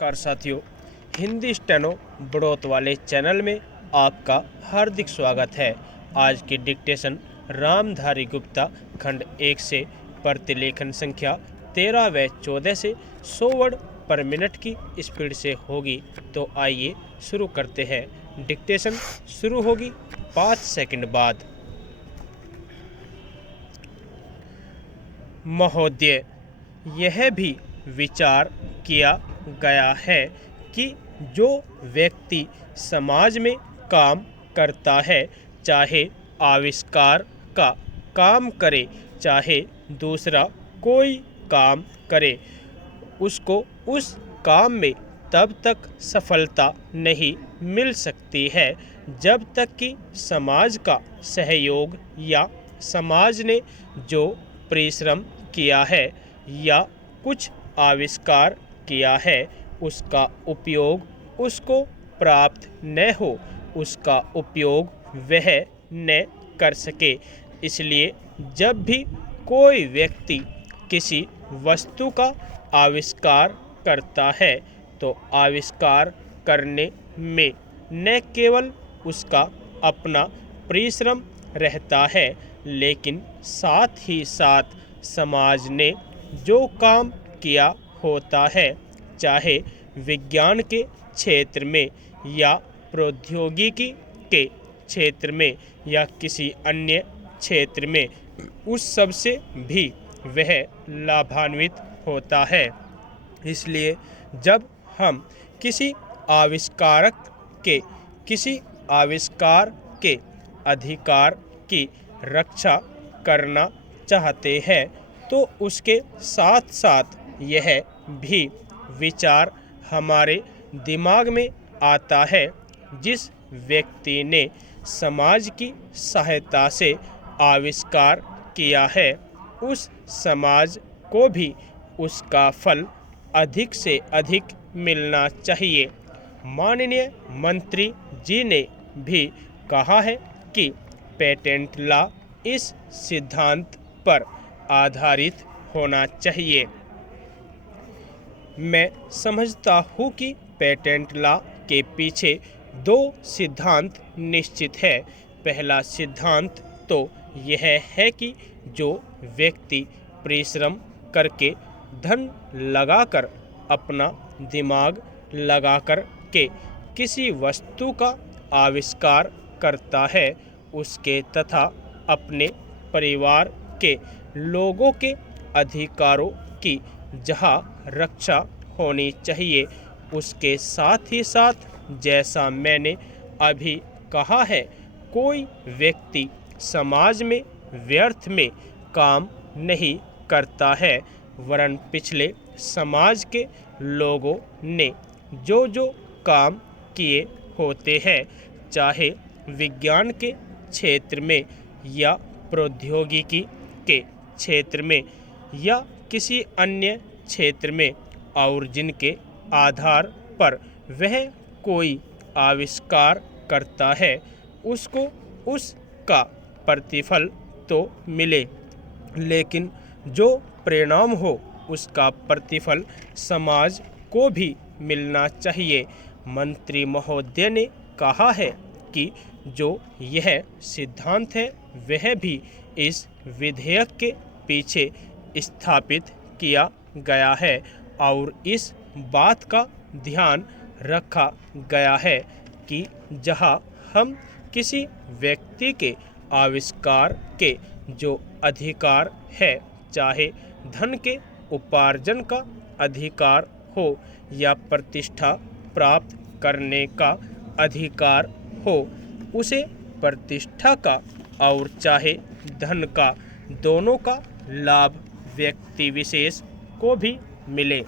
नमस्कार साथियों, हिंदी स्टेनो बढ़ोत वाले चैनल में आपका हार्दिक स्वागत है। आज की डिक्टेशन रामधारी गुप्ता खंड 1 से प्रतिलेखन संख्या 13 व 14 से 100 वर्ड पर मिनट की स्पीड से होगी। तो आइए शुरू करते हैं। डिक्टेशन शुरू होगी 5 सेकंड बाद। महोदय, यह भी विचार किया गया है कि जो व्यक्ति समाज में काम करता है, चाहे आविष्कार का काम करे चाहे दूसरा कोई काम करे, उसको उस काम में तब तक सफलता नहीं मिल सकती है जब तक कि समाज का सहयोग या समाज ने जो परिश्रम किया है या कुछ आविष्कार किया है उसका उपयोग उसको प्राप्त न हो, उसका उपयोग वह न कर सके। इसलिए जब भी कोई व्यक्ति किसी वस्तु का आविष्कार करता है तो आविष्कार करने में न केवल उसका अपना परिश्रम रहता है, लेकिन साथ ही साथ समाज ने जो काम किया होता है, चाहे विज्ञान के क्षेत्र में या प्रौद्योगिकी के क्षेत्र में या किसी अन्य क्षेत्र में, उस सब से भी वह लाभान्वित होता है। इसलिए जब हम किसी आविष्कार के अधिकार की रक्षा करना चाहते हैं तो उसके साथ साथ यह भी विचार हमारे दिमाग में आता है, जिस व्यक्ति ने समाज की सहायता से आविष्कार किया है उस समाज को भी उसका फल अधिक से अधिक मिलना चाहिए। माननीय मंत्री जी ने भी कहा है कि पेटेंट लॉ इस सिद्धांत पर आधारित होना चाहिए। मैं समझता हूँ कि पेटेंट लॉ के पीछे दो सिद्धांत निश्चित है। पहला सिद्धांत तो यह है कि जो व्यक्ति परिश्रम करके धन लगाकर, अपना दिमाग लगाकर के किसी वस्तु का आविष्कार करता है, उसके तथा अपने परिवार के लोगों के अधिकारों की जहाँ रक्षा होनी चाहिए, उसके साथ ही साथ जैसा मैंने अभी कहा है, कोई व्यक्ति समाज में व्यर्थ में काम नहीं करता है, वरन पिछले समाज के लोगों ने जो जो काम किए होते हैं, चाहे विज्ञान के क्षेत्र में या प्रौद्योगिकी के क्षेत्र में या किसी अन्य क्षेत्र में, और जिनके आधार पर वह कोई आविष्कार करता है, उसको उसका प्रतिफल तो मिले, लेकिन जो परिणाम हो उसका प्रतिफल समाज को भी मिलना चाहिए। मंत्री महोदय ने कहा है कि जो यह सिद्धांत है वह भी इस विधेयक के पीछे स्थापित किया गया है और इस बात का ध्यान रखा गया है कि जहां हम किसी व्यक्ति के आविष्कार के जो अधिकार है, चाहे धन के उपार्जन का अधिकार हो या प्रतिष्ठा प्राप्त करने का अधिकार हो, उसे प्रतिष्ठा का और चाहे धन का, दोनों का लाभ व्यक्ति विशेष को भी मिले।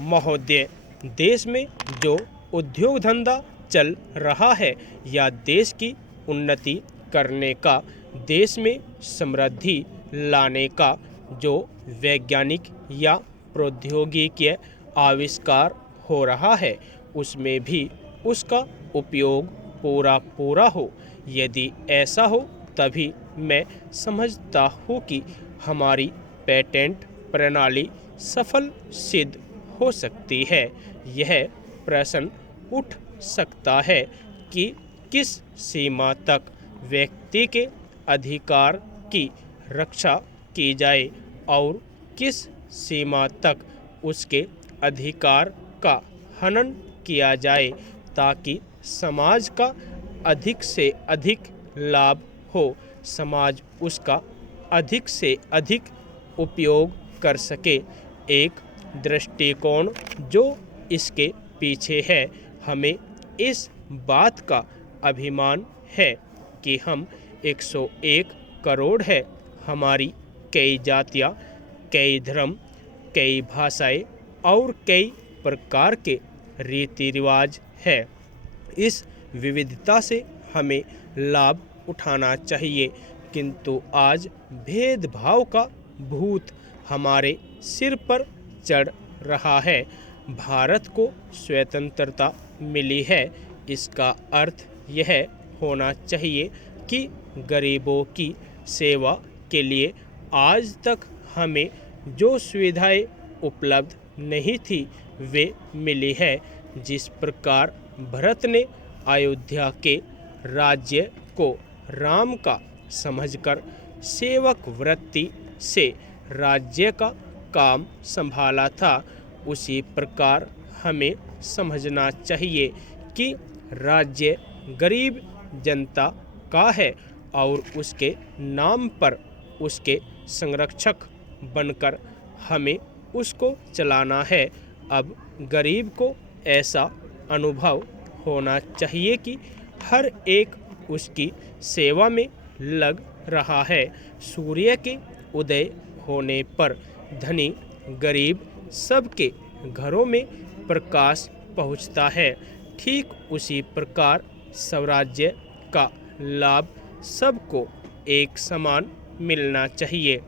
महोदय, देश में जो उद्योग धंधा चल रहा है या देश की उन्नति करने का, देश में समृद्धि लाने का जो वैज्ञानिक या प्रौद्योगिकीय आविष्कार हो रहा है, उसमें भी उसका उपयोग पूरा हो। यदि ऐसा हो तभी मैं समझता हूँ कि हमारी पेटेंट प्रणाली सफल सिद्ध हो सकती है। यह प्रश्न उठ सकता है कि किस सीमा तक व्यक्ति के अधिकार की रक्षा की जाए और किस सीमा तक उसके अधिकार का हनन किया जाए, ताकि समाज का अधिक से अधिक लाभ हो, समाज उसका अधिक से अधिक उपयोग कर सके। एक दृष्टिकोण जो इसके पीछे है, हमें इस बात का अभिमान है कि हम 101 करोड़ है। हमारी कई जातियाँ, कई धर्म, कई भाषाएं और कई प्रकार के रीति रिवाज है। इस विविधता से हमें लाभ उठाना चाहिए, किंतु आज भेदभाव का भूत हमारे सिर पर चढ़ रहा है। भारत को स्वतंत्रता मिली है, इसका अर्थ यह होना चाहिए कि गरीबों की सेवा के लिए आज तक हमें जो सुविधाएं उपलब्ध नहीं थी वे मिली है। जिस प्रकार भरत ने अयोध्या के राज्य को राम का समझकर सेवक वृत्ति से राज्य का काम संभाला था, उसी प्रकार हमें समझना चाहिए कि राज्य गरीब जनता का है और उसके नाम पर उसके संरक्षक बनकर हमें उसको चलाना है। अब गरीब को ऐसा अनुभव होना चाहिए कि हर एक उसकी सेवा में लग रहा है। सूर्य के उदय होने पर धनी गरीब सबके घरों में प्रकाश पहुंचता है। ठीक उसी प्रकार स्वराज्य का लाभ सबको एक समान मिलना चाहिए।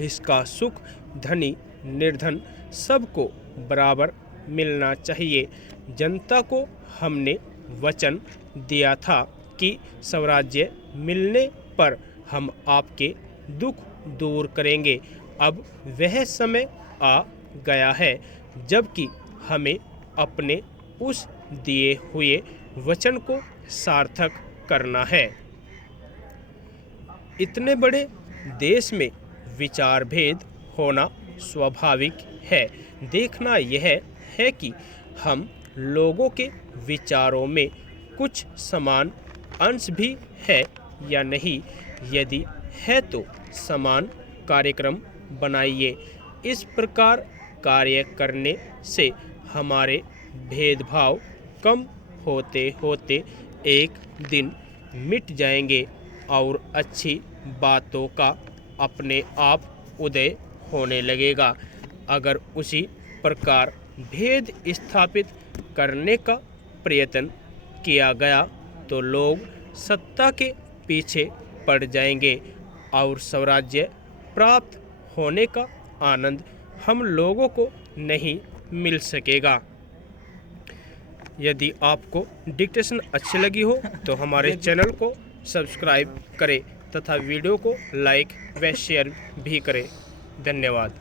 इसका सुख धनी निर्धन सबको बराबर मिलना चाहिए। जनता को हमने वचन दिया था कि स्वराज्य मिलने पर हम आपके दुख दूर करेंगे। अब वह समय आ गया है जबकि हमें अपने उस दिए हुए वचन को सार्थक करना है। इतने बड़े देश में विचार भेद होना स्वाभाविक है। देखना यह है कि हम लोगों के विचारों में कुछ समान अंश भी है या नहीं। यदि है तो समान कार्यक्रम बनाइए। इस प्रकार कार्य करने से हमारे भेदभाव कम होते होते एक दिन मिट जाएंगे और अच्छी बातों का अपने आप उदय होने लगेगा। अगर उसी प्रकार भेद स्थापित करने का प्रयत्न किया गया तो लोग सत्ता के पीछे पड़ जाएंगे और स्वराज्य प्राप्त होने का आनंद हम लोगों को नहीं मिल सकेगा। यदि आपको डिक्टेशन अच्छी लगी हो तो हमारे चैनल को सब्सक्राइब करें तथा वीडियो को लाइक व शेयर भी करें। धन्यवाद।